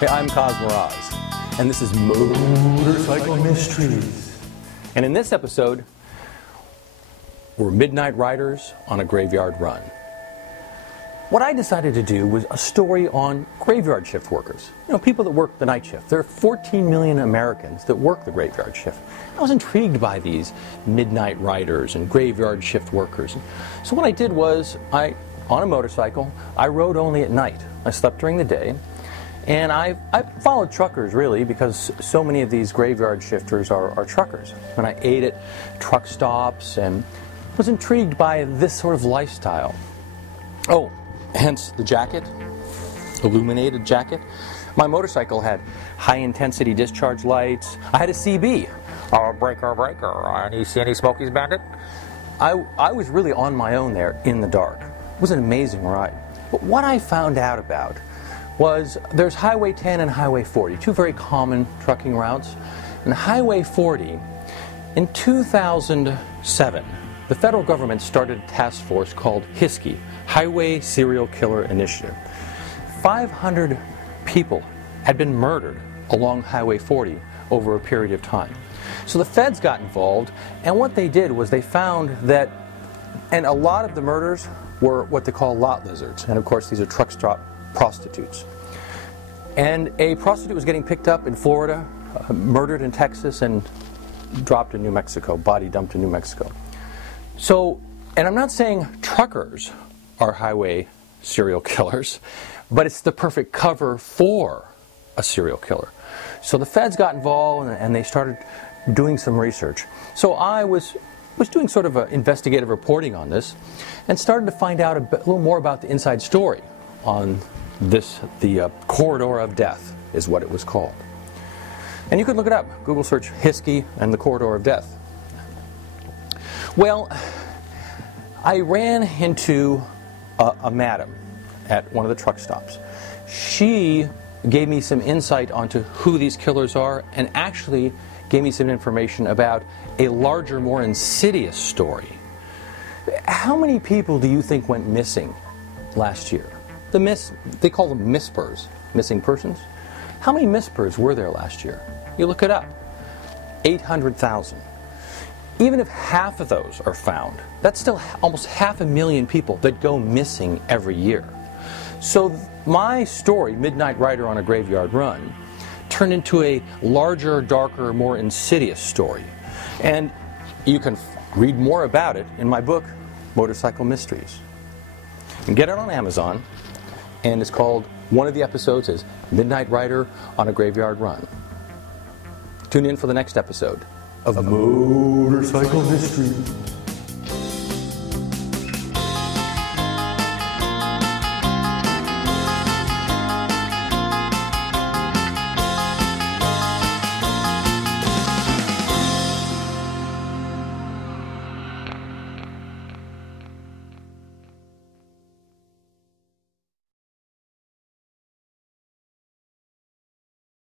Hey, I'm Cosmoraz, and this is Motorcycle Mysteries. And in this episode, we're midnight riders on a graveyard run. What I decided to do was a story on graveyard shift workers. You know, people that work the night shift. There are 14 million Americans that work the graveyard shift. I was intrigued by these midnight riders and graveyard shift workers. So what I did was, on a motorcycle, I rode only at night. I slept during the day. And I followed truckers, really, because so many of these graveyard shifters are truckers. And I ate at truck stops and was intrigued by this sort of lifestyle. Oh, hence the jacket, illuminated jacket. My motorcycle had high-intensity discharge lights. I had a CB. Oh, breaker, breaker. You see any Smokies, Bandit? I was really on my own there in the dark. It was an amazing ride. But what I found out about was there's Highway 10 and Highway 40, two very common trucking routes. And Highway 40, in 2007, the federal government started a task force called HSKI, Highway Serial Killer Initiative. 500 people had been murdered along Highway 40 over a period of time. So the feds got involved, and what they did was they found that, and a lot of the murders were what they call lot lizards, and of course these are truck stop prostitutes. And a prostitute was getting picked up in Florida, murdered in Texas, and dropped in New Mexico, body dumped in New Mexico. So, and I'm not saying truckers are highway serial killers, but it's the perfect cover for a serial killer. So the feds got involved and they started doing some research. So I was doing sort of investigative reporting on this and started to find out a little more about the inside story on this, the corridor of death is what it was called. And you could look it up. Google search HSKI and the corridor of death. Well, I ran into a madam at one of the truck stops. She gave me some insight onto who these killers are and actually gave me some information about a larger, more insidious story. How many people do you think went missing last year? They call them MISPers, missing persons. How many MISPers were there last year? You look it up. 800,000. Even if half of those are found, that's still almost 500,000 people that go missing every year. So my story, Midnight Rider on a Graveyard Run, turned into a larger, darker, more insidious story. And you can read more about it in my book, Motorcycle Mysteries. You can get it on Amazon, and it's called, one of the episodes is Midnight Rider on a Graveyard Run. Tune in for the next episode of Motorcycle Mysteries.